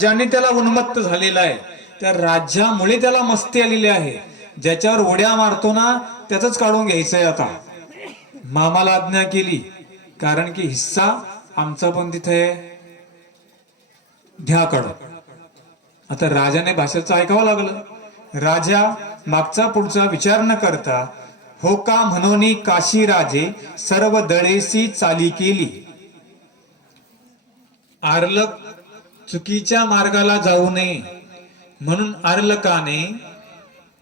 ज्याने त्याला उन्मत्त झालेला आहे त्या राज्यामुळे त्याला मस्ती आलेली आहे. ज्याच्यावर उड्या मारतो ना त्याच काढून घ्यायचंय आता. मामाला आज्ञा केली कारण की हिस्सा आमचा पण तिथे घ्या काढून. आता राजाने भाषेचं ऐकावं लागलं. राजा मागचा पुढचा विचार न करता हो का म्हणून काशी राजे सर्व दळेसी चाली केली? आरलक चुकीच्या मार्गाला जाऊ नये. म्हणून आर्लकाने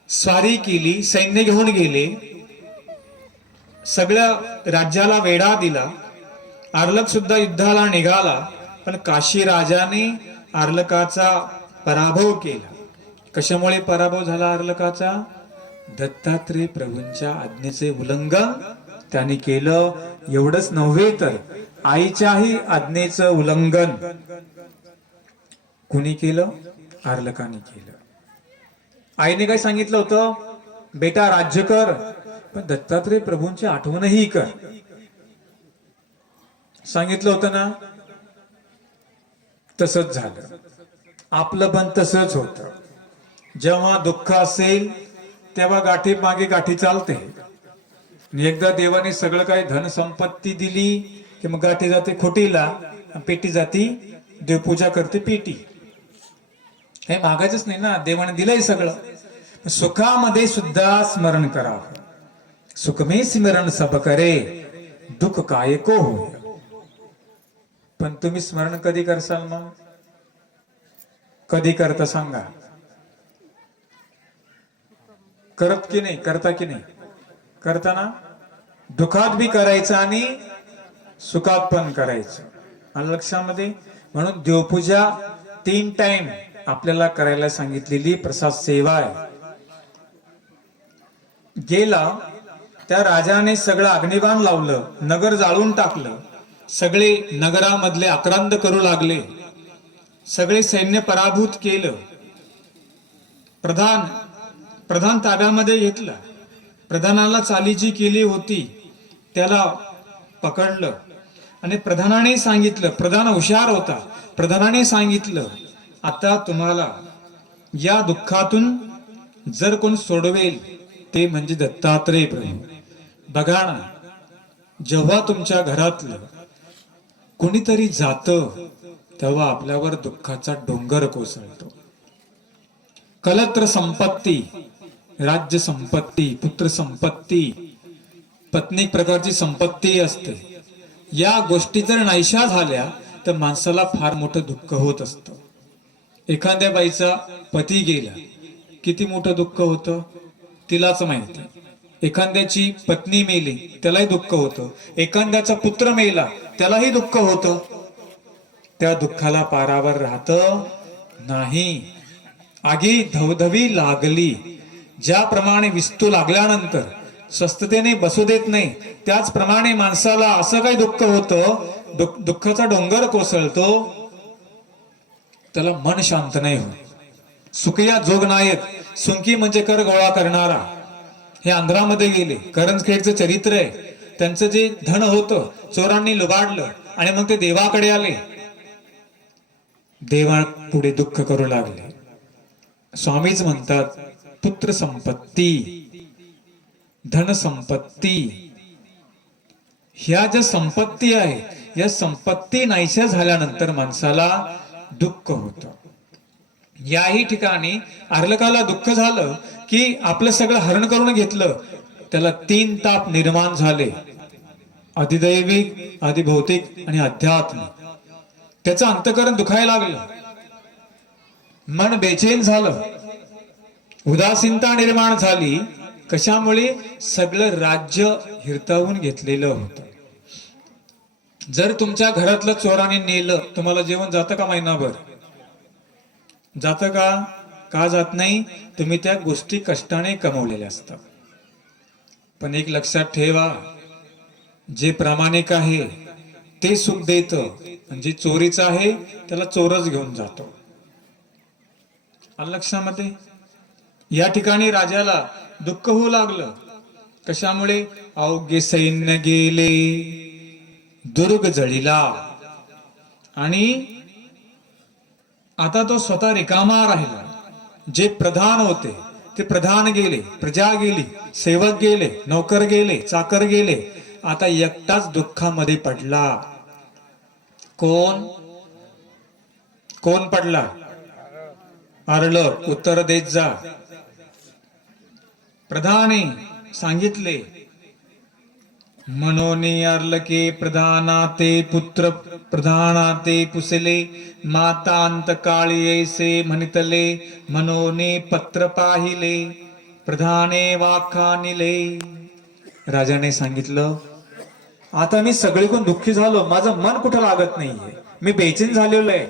स्वारी केली सैन्य घेऊन गेले. सगळ्या राज्याला वेढा दिला. आर्लक सुद्धा युद्धाला निघाला पण काशी राजाने आर्लकाचा पराभव केला. कशामुळे पराभव झाला आर्लकाचा? दत्तात्रय प्रभूंच्या आज्ञेचे उल्लंघन त्याने केलं. एवढंच नव्हे तर आईच्याही आज्ञेचं उल्लंघन. कुणी केलं? आर्लकाने केलं. आईने काय सांगितलं होतं? बेटा राज्य कर पण दत्तात्रय प्रभूंची आठवणही कर. सांगितलं होतं ना? तसंच झालं. आपलं पण तसंच होत. जेव्हा दुःख असेल तेव्हा गाठी मागे गाठी चालते. आणि एकदा देवाने सगळं काही धन संपत्ती दिली की मग गाठी जाते खोटीला पेटी जाती देवपूजा करते पेटी. हे मागायचंच नाही ना. देवाने दिलंय सगळं. सुखामध्ये सुद्धा स्मरण करावं. सुखमे स्मरण सब करे. दुःख काय को हो पण तुम्ही स्मरण कधी करसाल मग? कधी करता सांगा. करत की नाही करता की नाही? करताना दुखात बी करायचं आणि सुखात पण करायचं. लक्षामध्ये? म्हणून देवपूजा तीन टाइम आपल्याला करायला सांगितलेली प्रसाद सेवा आहे. गेला त्या राजाने सगळं अग्निबाण लावलं नगर जाळून टाकलं सगळे नगरामधले आक्रांत करू लागले सगळे सैन्य पराभूत केलं. प्रधान प्रधान ताब्यामध्ये घेतलं. प्रधानाला चाली जी केली होती त्याला पकडलं. आणि प्रधानाने सांगितलं प्रधान हुशार होता. प्रधानाने सांगितलं आता तुम्हाला या दुःखातून जर कोण सोडवेल ते म्हणजे दत्तात्रय प्रभू बघा ना जेव्हा तुमच्या घरातलं कोणीतरी जात तेव्हा आपल्यावर दुःखाचा डोंगर कोसळतो. कलत्र संपत्ती राज्य संपत्ती पुत्र संपत्ती पत्नी प्रकारची संपत्ती असते. या गोष्टी जर नाहीशा झाल्या तर माणसाला फार मोठं दुःख होत असतं. एखाद्या बाईचा पती गेला किती मोठं दुःख होतं तिलाच माहिती. एखाद्याची पत्नी मेली त्यालाही दुःख होतं. एखाद्याचा पुत्र मेला त्यालाही दुःख होतं. त्या दुःखाला पारावर राहत नाही. आगी धवधवी लागली. ज्याप्रमाणे विस्तू लागल्यानंतर स्वस्ततेने बसू देत नाही त्याचप्रमाणे माणसाला असं काही दुःख होतं दुःखाचा डोंगर कोसळतो त्याला मन शांत नाही होत. सुकिया जोग नायक सुंकी म्हणजे कर गोळा करणारा. हे आंध्रामध्ये गेले करंजखेडचं चरित्र आहे. त्यांचं जे धन होतं चोरांनी लुबाडलं आणि मग ते देवाकडे आले. देवा पुढे दुःख करू लागले. स्वामीच म्हणतात पुत्र संपत्ती धन संपत्ती. ह्या ज्या संपत्ती आहे या संपत्ती नाहीशा झाल्यानंतर माणसाला दुःख होत. याही ठिकाणी अर्लकाला दुःख झालं की आपलं सगळं हरण करून घेतलं. त्याला तीन ताप निर्माण झाले. अधिदैविक अधिभौतिक आणि अध्यात्म. त्याचं अंतकरण दुखायला लागलं. मन बेचैन झालं. उदासीनता निर्माण झाली. कशामुळे? सगळं राज्य हिरतावून घेतलेलं होतं. जर तुमच्या घरातलं चोराने नेलं तुम्हाला जेवण जातं का महिनाभर? जातं का? का जात नाही? तुम्ही त्या गोष्टी कष्टाने कमवलेल्या असतात. पण एक लक्षात ठेवा जे प्रामाणिक आहे ते सुख देत. म्हणजे चोरीचं आहे त्याला चोरच घेऊन जातो. लक्षामध्ये या ठिकाणी राजाला दुःख होऊ लागलं. कशामुळे? अवघे सैन्य गेले. दुर्ग जळीला. आणि आता तो स्वतः रिकामा राहिला. जे प्रधान होते ते प्रधान गेले प्रजा गेली सेवक गेले नोकर गेले चाकर गेले. आता एकटाच दुःखामध्ये पडला. कोण? कोण पडला? अरळ उत्तर देत जा. प्रधाने सांगितले मनोने अर्लके प्रधानाते पुत्र प्रधानाते पुसले मातांत काळी म्हणितले मनोने पत्र पाहिले प्रधाने वाखानिले राजाने सांगितलं आता मी सगळीकडून दुःखी झालो माझं मन कुठं लागत नाहीये? मी बेचैन झालेलो आहे.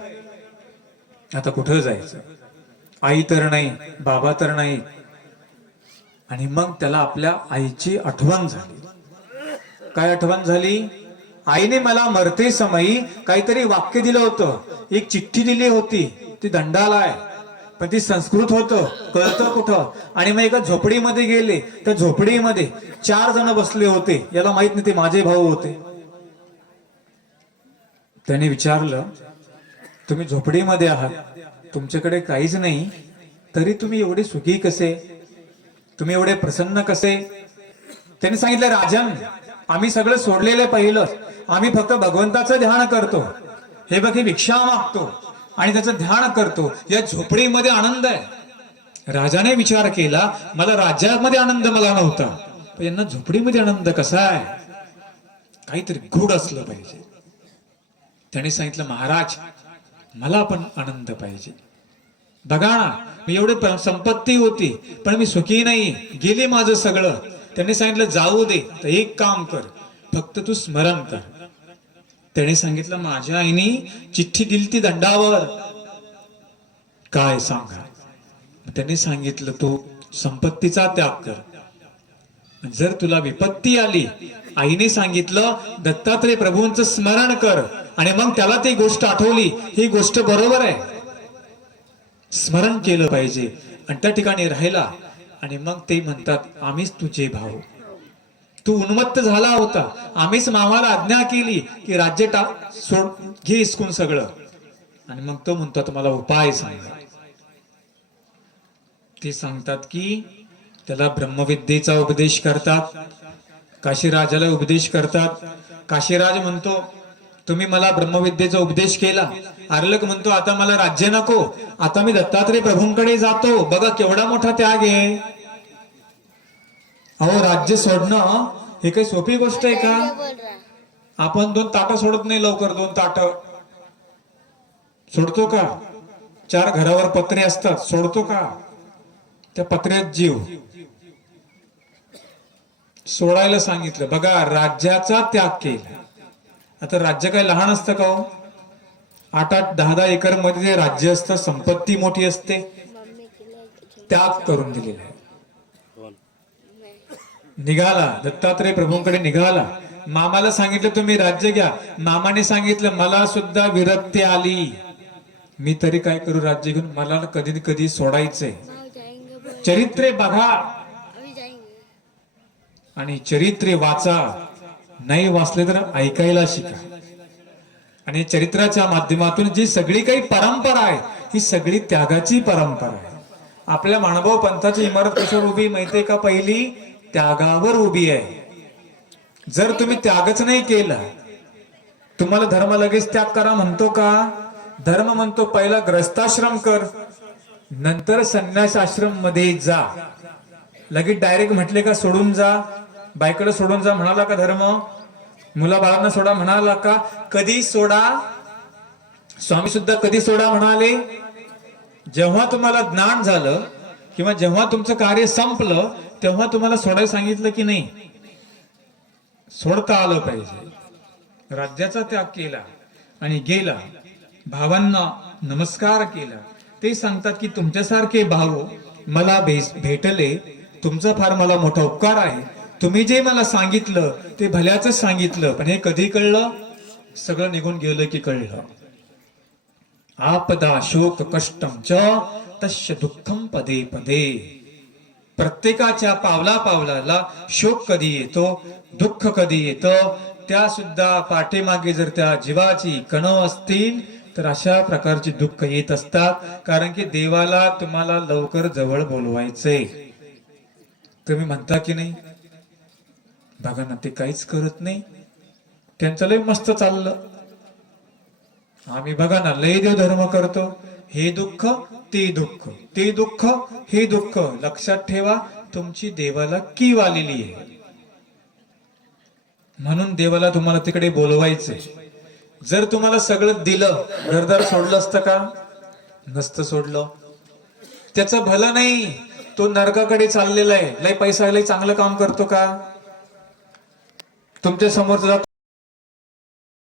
आता कुठं जायचं? आई तर नाही बाबा तर नाही. आणि मग त्याला आपल्या आईची आठवण झाली. काय आठवण झाली? आईने मला मरते समयी काहीतरी वाक्य दिलं होतं. एक चिठ्ठी दिली होती. ती दंडाला आहे. पण ती संस्कृत होतं. कळतं कुठं? आणि मग एका झोपडीमध्ये गेले. त्या झोपडीमध्ये चार जण बसले होते. याला माहीत नाही ते माझे भाऊ होते. त्याने विचारलं तुम्ही झोपडीमध्ये आहात. तुमच्याकडे काहीच नाही. तरी तुम्ही एवढे सुखी कसे? तुम्ही एवढे प्रसन्न कसे? त्यांनी सांगितलं राजन आम्ही सगळं सोडलेलं पहिलं आम्ही फक्त भगवंताचं ध्यान करतो. हे बघ भिक्षा मागतो आणि त्याचं ध्यान करतो. या झोपडीमध्ये आनंद आहे. राजाने विचार केला मला राज्यामध्ये आनंद मला नव्हता. पण यांना झोपडीमध्ये आनंद कसा आहे? काहीतरी गुढ असलं पाहिजे. त्याने सांगितलं महाराज मला पण आनंद पाहिजे. बघा ना मी एवढी संपत्ती होती पण मी सुखी नाही. गेली माझं सगळं. त्यांनी सांगितलं जाऊ दे तर एक काम कर फक्त तू स्मरण कर. त्याने सांगितलं माझ्या आईने चिठ्ठी दिली ती दंडावर. काय सांगा त्याने सांगितलं तू संपत्तीचा त्याग कर. जर तुला विपत्ती आली आईने सांगितलं दत्तात्रय प्रभूंचं स्मरण कर. आणि मग त्याला ती गोष्ट आठवली ही गोष्ट बरोबर आहे. स्मरण केलं पाहिजे. आणि त्या ठिकाणी राहिला आणि मग ते म्हणतात आम्हीच तुझे भाऊ. तू उन्मत्त झाला होता. आम्हीच मामाला आज्ञा केली की राज्य टा सोड घे इसकून सगळं. आणि मग तो म्हणतो तुम्हाला उपाय सांगा. ते सांगतात की त्याला ब्रह्मविद्येचा उपदेश करतात. काशीराजाला उपदेश करतात. काशीराज म्हणतो तुम्ही मला ब्रह्मविद्येचा उपदेश केला. अर्लक म्हणतो आता मला राज्य नको. आता मी दत्तात्रय प्रभूंकडे जातो. बघा केवढा मोठा त्याग आहे. अहो राज्य सोडणं हे काही सोपी गोष्ट आहे का? आपण दोन ताटं सोडत नाही लवकर दोन ताट. सोडतो का? चार घरावर पत्रे असतात. सोडतो का? त्या पत्र्यात जीव. सोडायला सांगितलं. बघा राज्याचा त्याग केला. आता राज्य काय लहान असतं का हो? आठ आठ दहा दहा एकरमध्ये जे राज्य असतं संपत्ती मोठी असते. त्याग करून दिलेला आहे. निघाला. दत्तात्रय प्रभूंकडे निघाला. मामाला सांगितलं तुम्ही राज्य घ्या. मामाने सांगितलं मला सुद्धा विरक्ती आली. मी तरी काय करू राज्य घेऊन? मला कधी न कधी सोडायचंय. चरित्रे बघा. आणि चरित्रे वाचा. नाही वाचले तर ऐकायला शिका. आणि चरित्राच्या माध्यमातून जी सगळी काही परंपरा आहे ही सगळी त्यागाची परंपरा आहे. आपल्या माणभाव पंथाची इमारत कशावर उभी माहितीये का पहिली? त्यागावर उभी आहे. जर तुम्ही त्यागच नाही केला तुम्हाला धर्म लगेच त्याग करा म्हणतो का? धर्म म्हणतो पहिला ग्रस्ताश्रम कर नंतर संन्यास आश्रममध्ये जा. लगेच डायरेक्ट म्हटले का सोडून जा? बायकोला सोडून जा म्हणाला का धर्म? मुला बाळांना सोडा म्हणाला का? कधी सोडा? स्वामी सुद्धा कधी सोडा म्हणाले? जेव्हा तुम्हाला ज्ञान झालं किंवा जेव्हा तुमचं कार्य संपलं तेव्हा तुम्हाला सोडायला सांगितलं की नाही? सोडता आलं पाहिजे. राज्याचा त्याग केला आणि गेला. भावांना नमस्कार केला. ते सांगतात की तुमच्यासारखे भाऊ मला भेटले. तुमचा फार मला मोठा उपकार आहे. तुम्ही जे मला सांगितलं ते भल्याच सांगितलं पण हे कधी कळलं? सगळं निघून गेलं की कळलं. आपदा शोक कष्टम च तस्य दुःखम पदे पदे. प्रत्येकाच्या पावला पावलाला शोक कधी येतो दुःख कधी येतं त्या सुद्धा पाठीमागे जर त्या जीवाची कण असतील तर अशा प्रकारची दुःख येत असतात कारण की देवाला तुम्हाला लवकर जवळ बोलवायचंय. तुम्ही म्हणता की नाही? बघा ना ते काहीच करत नाही. त्यांचं लय मस्त चाललं. आम्ही बघा ना लय देव धर्म करतो. हे दुःख ते दुःख. ते दुःख हे दुःख. लक्षात ठेवा तुमची देवाला कीव आलेली आहे. म्हणून देवाला तुम्हाला तिकडे बोलवायचंय. जर तुम्हाला सगळं दिलं घरदार सोडलं असतं का? नसतं सोडलं. त्याचं भलं नाही. तो नरकाकडे चाललेला आहे. लय पैसा लय चांगलं काम करतो का? तुमच्यासमोर